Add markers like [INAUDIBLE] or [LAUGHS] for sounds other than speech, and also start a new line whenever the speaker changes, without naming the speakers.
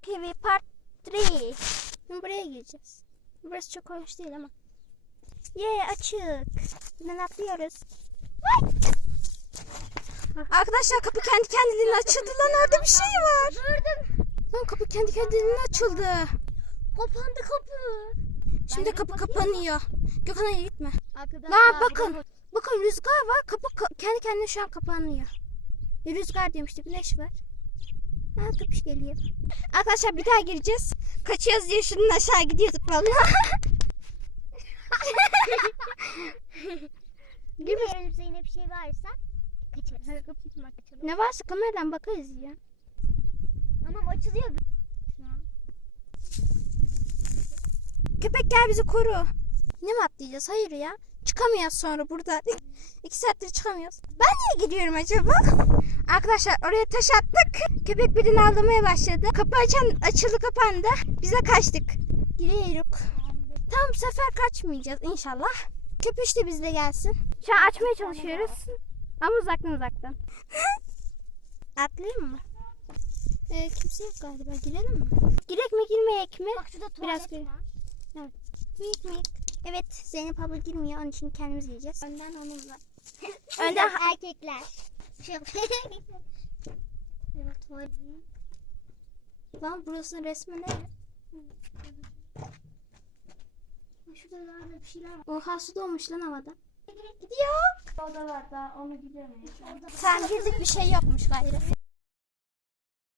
TV Part 3. Şimdi buraya gireceğiz. Burası çok hoş değil ama. Ye açık. Buradan atlıyoruz. Arkadaşlar kapı kendi kendiliğine açıldı lan orada bir şey var.
Gördüm.
Lan kapı kendi kendiliğine açıldı.
Kapandı kapı.
Şimdi
de
kapı kapanıyor. Gökhan hayır gitme.
Arkadaşlar,
Lan bakın. Bakın rüzgar var. Kapı ka- kendi kendine şu an kapanıyor. Rüzgar demişti. Güneş var. Ha köpüş geliyor. Arkadaşlar bir daha gireceğiz. Kaçıyoruz diye şunun aşağı gidiyorduk vallahi. [LAUGHS]
Bilmiyorum Zeynep bir şey varsa kaçarız.
Ne varsa kameradan bakarız ya.
Anam açılıyor. Şu an.
Köpek gel bizi koru. Ne mi atlayacağız? Hayır ya. Çıkamıyoruz sonra burada. İki saattir çıkamıyoruz. Ben niye gidiyorum acaba? Arkadaşlar oraya taş attık. Köpek birini avlamaya başladı. Kapı açan açıldı kapandı. Bize kaçtık. Giriyoruz. Tam bu sefer kaçmayacağız inşallah. Köpüş de bizle gelsin. Şu an açmaya çalışıyoruz. Ama uzaktan uzaktan. [LAUGHS] Atlayayım mı? Ee, kimse yok galiba. Girelim mi? Girek mi girmeyek mi?
Bak şurada
Biraz
tuvalet
geri.
var.
Miyik miyik. Evet Zeynep abla girmiyor. Onun için kendimiz gireceğiz.
Önden onunla. [LAUGHS]
Önden
erkekler. Evet. [LAUGHS]
Lan burasının resmi ne?
Şurada da bir şeyler var.
Oha su dolmuş lan havada.
Gidiyor. Odalarda onu gidiyorum.
Sen girdik bir şey yokmuş gayrı.